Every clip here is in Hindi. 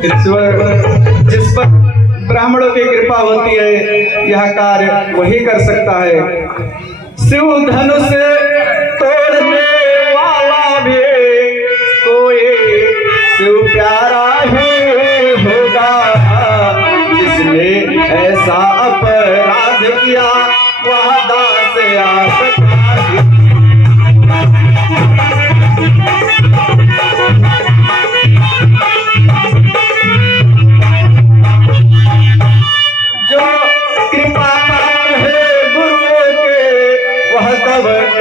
जिस पर ब्राह्मणों की कृपा होती है यह कार्य वही कर सकता है। शिव धनुष तोड़ने वाला भी कोई शिव प्यारा ही होगा, जिसने ऐसा अपराध किया वह दास आपका।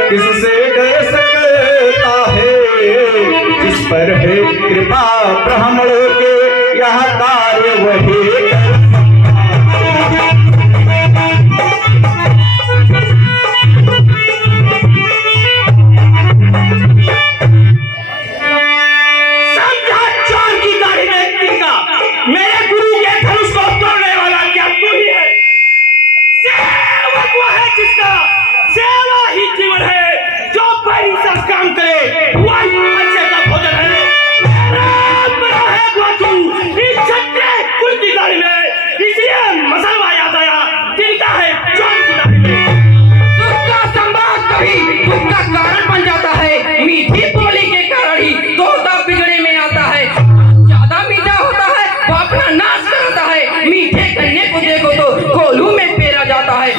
किससे डर सकता है, जिस पर है कृपा ब्राह्मणों के यह कार्य वही कर समझा चोर की गाड़ी में टिका, मेरे गुरु के धनुष को तोड़ने वाला क्या तू ही है? सेवक वो है जिसका सेवा ही जीवन है, जो बड़ी सा काम करे वही बच्चे का भोजन है। बड़ा है वो तू इस छठे कुल की दाढ़ी में, इसलिए मसलवा याद आया तिनका है चोर की दाढ़ी में। उसका संवाद कभी दुख का कारण बन जाता है, मीठी बोली के कारण ही तोता बिगड़े में आता है। ज्यादा मीठा होता है वो अपना नाश करता है, मीठे करने को देखो तो कोल्हू में पेरा जाता है।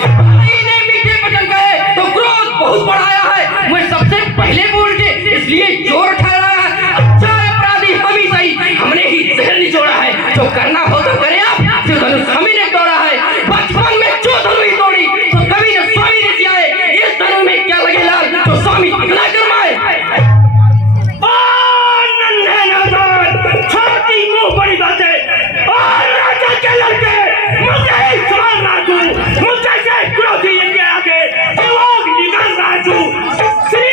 बहुत बढ़ाया है, मैं सबसे पहले बोल के इसलिए जोर ठहराया है। अच्छा अपराधी हम ही सही, हमने ही जहर निचोड़ा है। जो करना हो तो करे आप, जो धनुष हम ही ने तोड़ा है। बचपन में जो धनुष तोड़ी तो कभी न स्वामी ने दिया है। इस धनुष में क्या लगे लाल तो स्वामी अगला करवाए। छोटी मुंह बड़ी बातें और राजा के लड़के मुझे ही सवाल ना तू, मुझे से क्रोधी इनके आगे लोग निकल रहा तू। श्री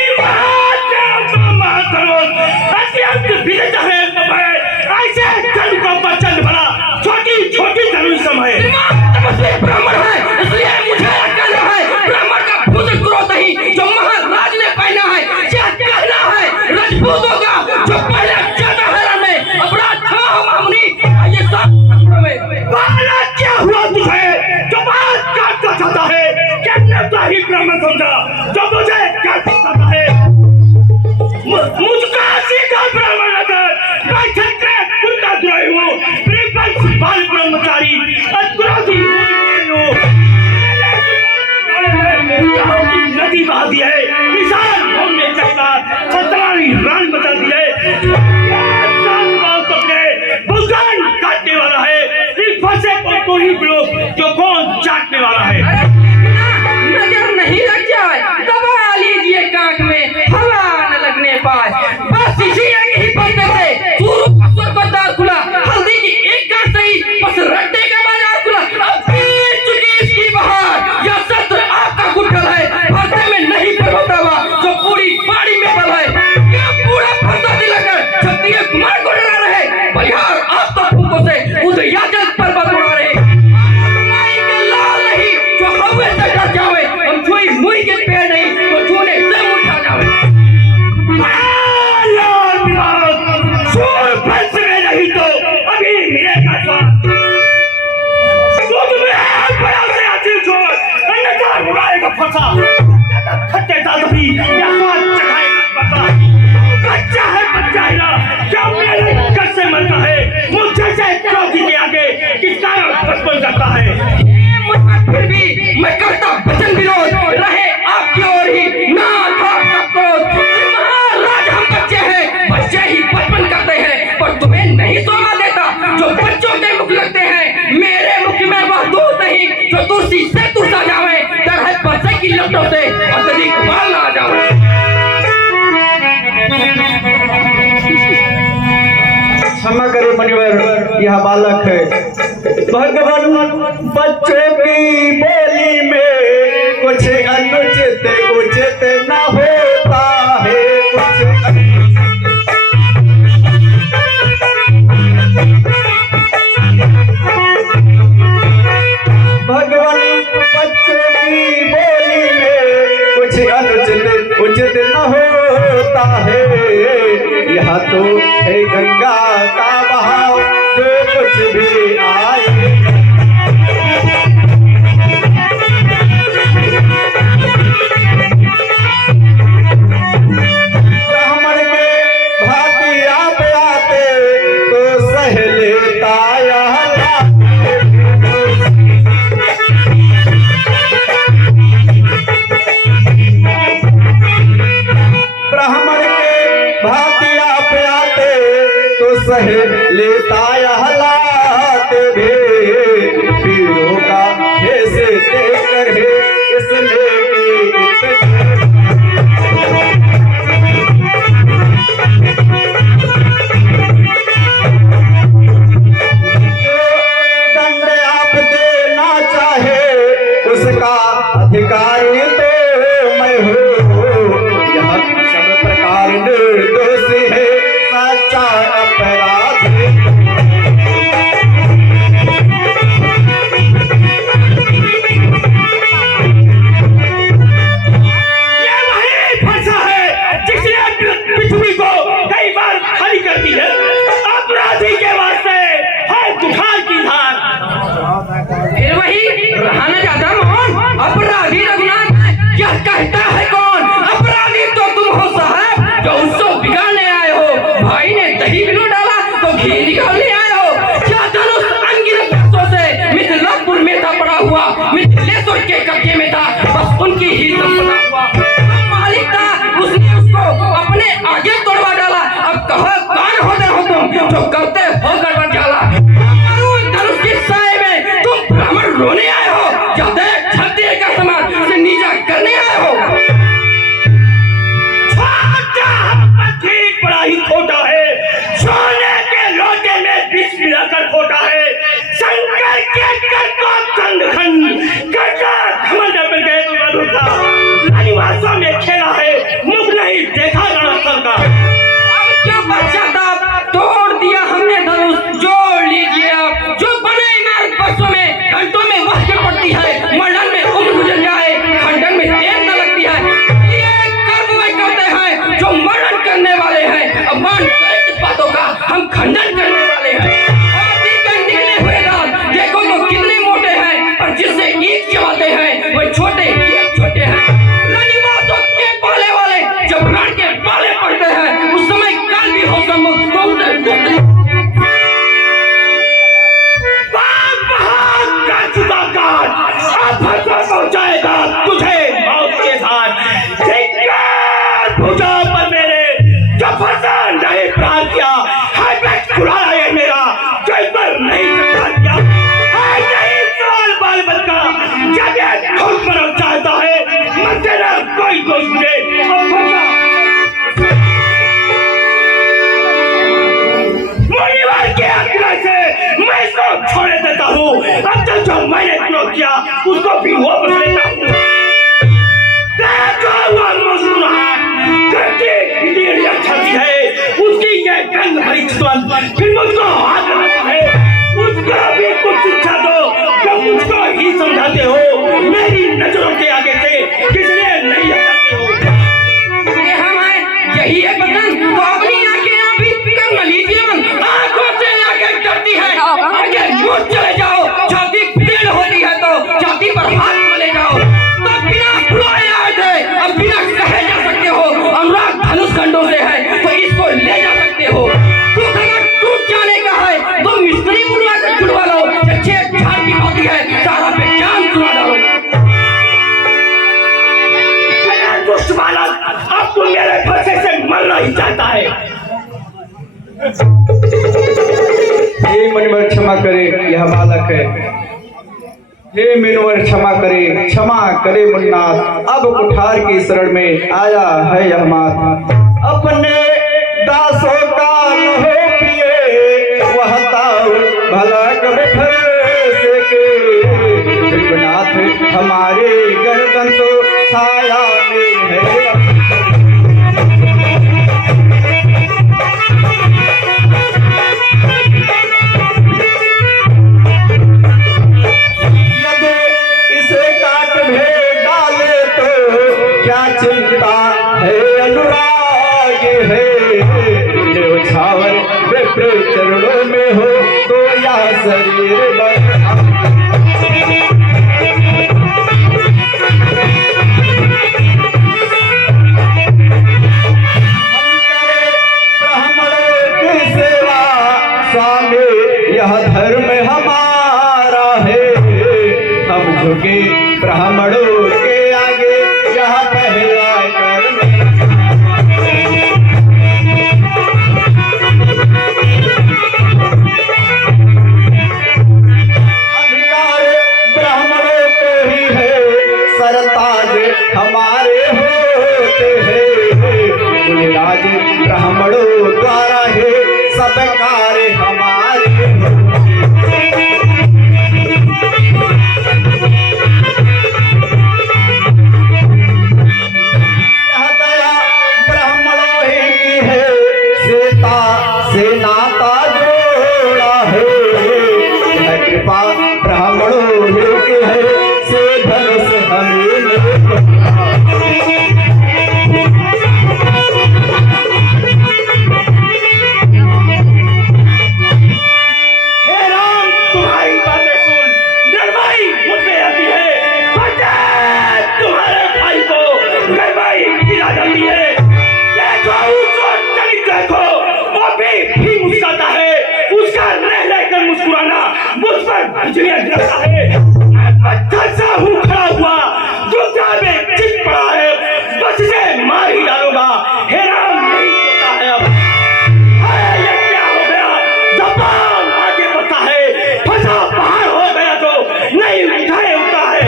अत्यंत विरत है ऐसे धन को बचन भरा छोटी छोटी धनुष समय ब्राह्मण है इसलिए मुझे कहना है, ब्राह्मण का भूत क्रोध नहीं जो महाराज ने पहना है। क्या कहना है राजपूतों का जो पहले जाता है में अपराध क्षमा मामूली ये सब बाला क्या हुआ तुझे जो बात काटना चाहता है? कितने तो ही ब्राह्मण समझा जो मुझे काटना चाहता है। मुझका सीधा ब्राह्मण नगर मैं छत्रे कुत्ता द्रोही हूँ, प्रिंसिपल बाल ब्रह्मचारी अक्रोधी नदी बहा दी है, विशाल भवन में चलता छतरानी रान बता दी है। भूषण काटने वाला है, इस फंसे को ही बिलो जो कौन चाटने वाला है। नजर नहीं लग जाए दबा लीजिए कांख में, हवा न लगने पाए। बस इसी ही बंदे से सूरज को दाग खुला, हल्दी की एक गांठ सही बस रट्टे का बाजार खुला। अब बीत चुकी इसकी बहार, यह सत्र आपका गुठल है, भरते में नहीं पर होता हुआ जो पूरी बाड़ी में बल है। क्या पूरा भरता दिलाकर क्षत्रिय कुमार को डरा रहे, बलिहार आप तो फूकों से उदयाचल पर्वत उड़ा रहे। मुई के पेड़ नहीं तो छूने से उठा जावे। नहीं तो अभी मिलेगा स्वाद। तो तुम्हें बड़ा से आती छोड़ अन्यथा उड़ाएगा फंसा, खट्टे दाल भी या स्वाद चखाएगा पता। बच्चा है बच्चा है ना, क्या मेरे कैसे मरता है मुझे से क्रोधी के आगे किस कारण बचपन करता है। फिर भी मैं करता वचन विरोध रहे आपकी ओर ही ना था क्रोध। महाराज हम बच्चे हैं, बच्चे ही बचपन करते हैं, पर तुम्हें नहीं सोना देता जो बच्चों के मुख लगते हैं। मेरे मुख में वह दूध नहीं जो तुलसी से तुसा जावे, डर है बच्चे की लपटों से अत्यधिक बाल ना आ जावे। क्षमा करे मुनिवर, यह बालक है। भगवान बच्चों की बोली में कुछ अनुचित उचित न होता है, कुछ भगवान बच्चों की बोली में कुछ अनुचित उचित न होता है। यह तो है गंगा का बहाव जो सहे लेता हालात भी पीरों का कैसे देकर है इसने दंड आप देना चाहे उसका अधिकारी तो मैं हूँ। यह सब प्रकार निर्दोष है सच्चा अपराधी। ये वही फंसा है जिसने पृथ्वी को कई बार खाली कर दी है। अपराधी के वास्ते है तुखार की धार। फिर वही रहना चाहता मोहन, अपराधी रघुनाथ यह कहता है कौन? अपराधी तो तुम हो साहब, जो उसको बिगाड़ने आए हो। भाई ने दही बिलो डाला तो घी निकालने आए हो। क्या धनुष अनगिनत वर्षों से मिथिलापुर में था पड़ा हुआ, मिथिलेश्वर के कब्जे में था, बस उनकी ही संपदा हुआ। मालिक था, उसने उसको अपने आगे तोड़वा डाला। अब कहो कौन होते हो तुम जो करते हो गड़बड़ झाला? धनुष के साए में तुम ब्राह्मण रोने आए हो, या देख क्षत्रिय का समाज से नीचा करने आए हो। ठीक बड़ा ही खोटा है, सोने के लोटे में विष मिलाकर खोटा है। शंकर के कर को खंड खंड मिल गए रानिवासों में खेला है, मुख नहीं देखा रणस्थल का। अब क्या बचा था? तोड़ दिया हमने धनुष, जोड़ लीजिए आप। जो बने इमारत बरसों में, घंटों में वह क्या पड़ती है, मंडन में उम्र गुजर जाए, खंडन में देर न लगती है। ये कर्म वे करते हैं जो मर्डन करने वाले हैं। अब मान करें किस बातों का, हम खंडन करने वाले हैं। और दिन का निकले हुए दांत देखो तो कितने मोटे हैं, और जिससे ईंट चबाते हैं वो छोटे छोटे हैं। रानिवासों के पाले वाले जब रण के पाले पड़ते हैं, उस समय काल भी हो सम्मुख तुमसे गुप्त। पहुंचाएगा तुझे मौत के साथ। भुजा पर मेरे जो फंसा नहीं प्राण किया है, खुलाया ये मेरा जो इस पर नहीं सकता किया है। नहीं सवाल बाल बच्चा जब ये खुद पर चाहता है, मत तेरा कोई दोष मुझे अब फंसा। मुनिवर के आज्ञा से मैं इसको छोड़े देता हूँ। अब तक जो मैंने क्रोध किया उसको भी वापस लेता हूँ। देखो वो मुस्कुराहट करती इतनी अच्छी है, उसकी ये गंध भरी चितवन फिर मुझको हाथ लगाता है। उसको भी कुछ शिक्षा दो जो मुझको ही समझाते हो। मेरी नजरों के आगे से किसने नहीं हटाते हो। ये हम हैं, यही है बदन, तो अपनी आंखें आप भी कर न लीजिए मन। आंखों से आंखें डरती है, आगे मुझ चले जाओ। छाती पेड़ होती है तो छाती पर हाथ मले जाओ। तो बिना बुलाए आए थे, अब बिना कहे जा सकते हो। अनुराग धनुष खंडों से है तो इसको ले जा सकते हो। दुख अगर टूट जाने का है तो मिस्त्री बुलवा कर छुड़वा लो। छेद छाड़ की होती है, सारा पे जान सुना डालो। दुष्ट बालक, अब तुम मेरे फंसे से मरना ही चाहता है। हे मुनिवर क्षमा करे, यह बालक है। हे मुनिवर क्षमा करे मुन्नाथ। अब कुठार की शरण में आया है यह मात। अपने दासों का न हो पिए, वह ताऊ भला कभी फंसे के। विघ्नाथ हमारे गर्दन तो छाया में है। इसे काट भेड़ डाले तो क्या चिंता है, अनुराग है। ब्राह्मणों द्वारा है सब कार्य हमारे। यह दया ब्राह्मणों ही की है, सीता से नाता जोड़ा है। यह कृपा ब्राह्मणों ही की है, से धनुष हमें गिरता है। पत्थर सा हूँ खड़ा हुआ, दूसरा में चित पड़ा है, बस इसे मार ही डालूंगा। हैरान नहीं होता है अब, ये क्या हो गया? जबान आगे बढ़ता है, फंसा बाहर हो गया तो नहीं उठाए उठता है।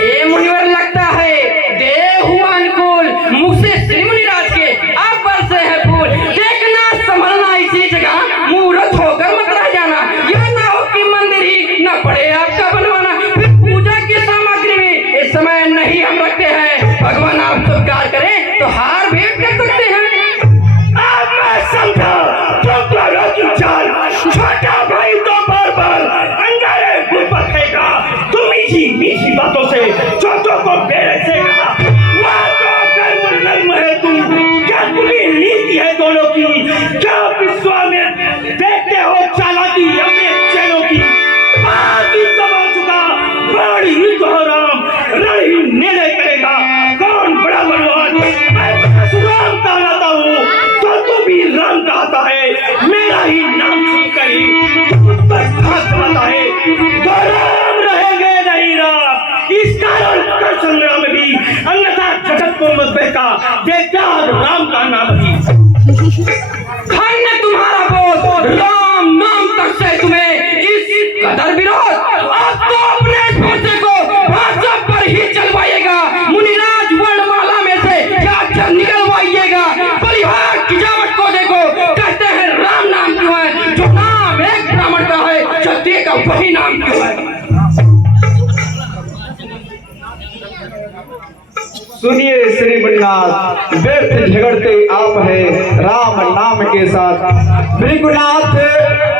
ये मुनिवर लगता है देव हुआ अनुकूल, मुख से श्री मुनिराज के अब बरसे है फूल। देखना संभलना इसी जगह, मूर्त होकर मत रह जाना। यह ना हो कि मंदिर ही न पड़े आपका बनवाना। फिर पूजा की सामग्री में इस समय नहीं हम रखते हैं, भगवान आप स्वीकार करें तो हार भेंट कर सकते हैं। अब मैं समझा डॉक्टरों की चाल, छोटा भाई तो बार अंगारे गुड़ पकेगा। तुम मीठी बातों से छोटों को बेरे से कहा, वहाँ तो गर्म है तुम। क्या तुम्हें नीति है दोनों की? क्या विश्वामित्र देखते हो चालाकी अपने चैनों की? बाकी कमा चुका बड़ी ही तो राम रण ही निर्णय करेगा। कौन बड़ा बलवान? मैं राम कहलाता हूँ तो तू भी राम कहता है। मेरा ही नाम सुनकर ही तुझ पर भाग चलाता है। तो राम रहेंगे नहीं राम, इस कारण कर संग्राम में भी अन्यथा जगत को मत बहका। देखा राम का नाम ही धन्य तुम्हारा बोध, राम नाम तक से तुम्हें इस कदर विरोध। अब तो अपने पोते को भाषा पर ही चलवाइएगा, मुनिराज वर्णमाला में से क्या निकलवाइएगा। बलिहार की जावट को देखो, कहते हैं राम नाम क्यों है? जो नाम एक ब्राह्मण का है, क्षत्रिय का वही नाम क्यों है? सुनिए श्री मुनिनाथ, व्यर्थ झगड़ते आप है राम नाम के साथ। भृगुनाथ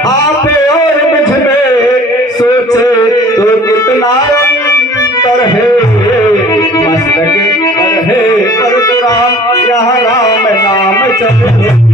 आप और मुझ में सोचे तो कितना अंतर है। मस्तक पर है परशुराम, यह राम नाम चले।